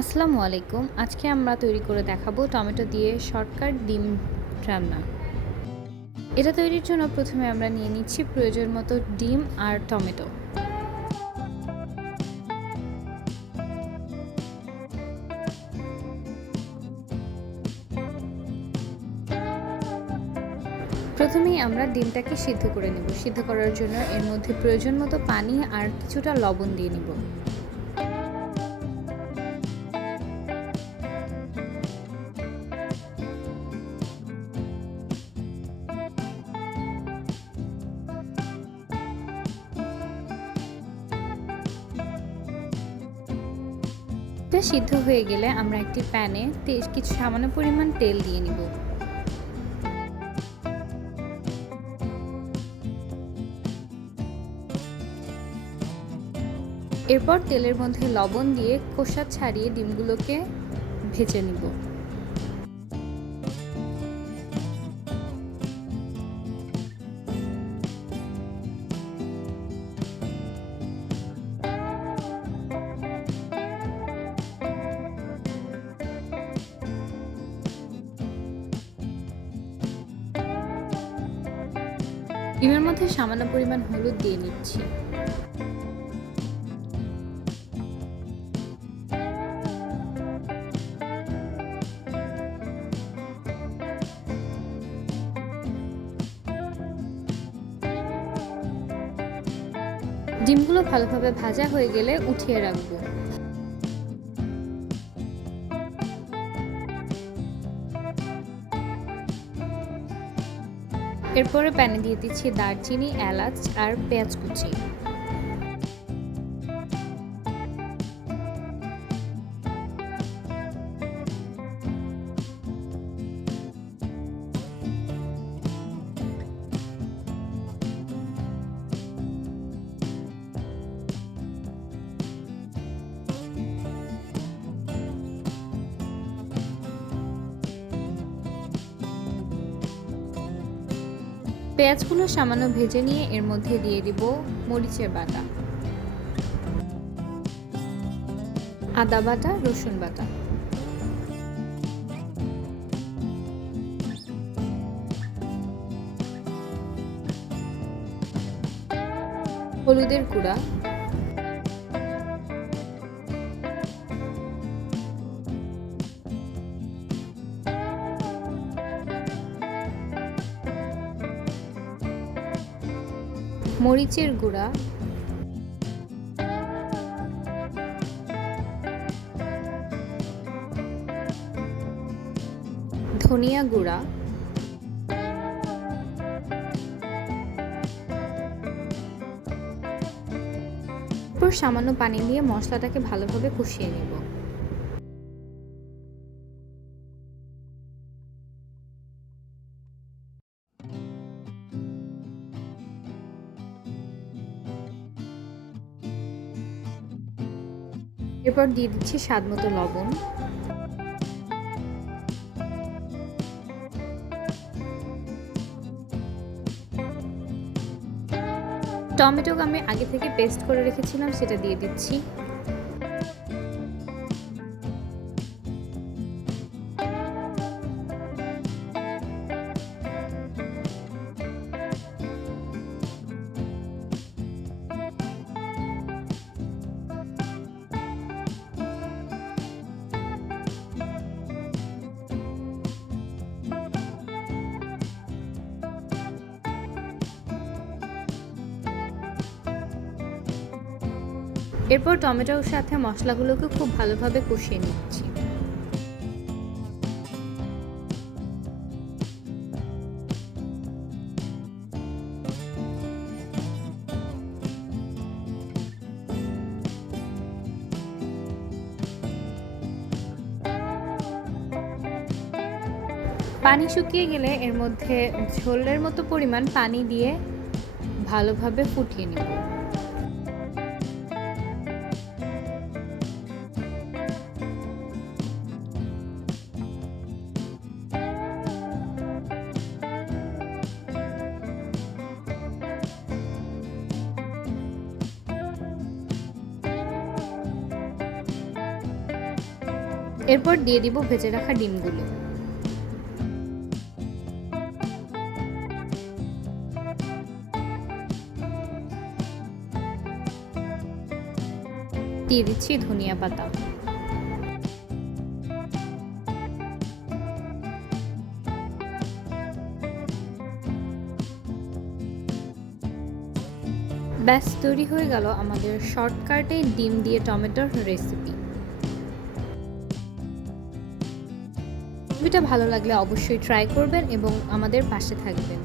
আসসালামু আলাইকুম। আজকে আমরা তৈরি করে দেখাবো টমেটো দিয়ে শর্টকাট ডিম রান্না। এটা তৈরির জন্য প্রথমে আমরা নিয়ে নিচ্ছি প্রয়োজন মতো ডিম আর টমেটো। প্রথমেই আমরা ডিমটাকে সিদ্ধ করে নেব। সিদ্ধ করার জন্য এর মধ্যে প্রয়োজন মতো পানি আর কিছুটা লবণ দিয়ে নিব। এটা সিদ্ধ হয়ে গেলে আমরা একটি প্যানে কিছু সামান্য পরিমাণ তেল দিয়ে নিব। এরপর তেলের মধ্যে লবণ দিয়ে কোষা ছাড়িয়ে ডিমগুলোকে ভেজে নিব। ডিমের মধ্যে সামান্য পরিমাণ হলুদ দিয়ে নিচ্ছি। ডিমগুলো ভালোভাবে ভাজা হয়ে গেলে উঠিয়ে রাখব। এরপরে প্যানে দিয়ে দিচ্ছি দারচিনি এলাচ আর পেঁয়াজ কুচি। পেঁয়াজগুলো সামান্য ভেজে নিয়ে এর মধ্যে দিয়ে দিব মরিচের বাটা। আদা বাটা, রসুন বাটা। হলুদের গুঁড়া মরিচের গুঁড়া। ধনিয়া গুঁড়া। সামান্য পানি দিয়ে মশলাটাকে ভালোভাবে কষিয়ে নেব। এরপর দিয়ে দিচ্ছি স্বাদ মতো লবণ। টমেটোকে আমি আগে থেকে পেস্ট করে রেখেছিলাম, সেটা দিয়ে দিচ্ছি। এরপর টমেটোর সাথে মশলাগুলোকে খুব ভালোভাবে কষিয়ে নিচ্ছি। পানি শুকিয়ে গেলে এর মধ্যে ঝোলের মতো পরিমাণ পানি দিয়ে ভালোভাবে ফুটিয়ে নেব। এরপর দিয়ে দিব ভেজে রাখা ডিমগুলো। দিয়ে দিচ্ছি ধনিয়া পাতা। ব্যাস, তৈরি হয়ে গেল আমাদের শর্টকাটে ডিম দিয়ে টমেটোর রেসিপি রেসিপিটা ভালো লাগলে অবশ্যই ট্রাই করবেন এবং আমাদের পাশে থাকবেন।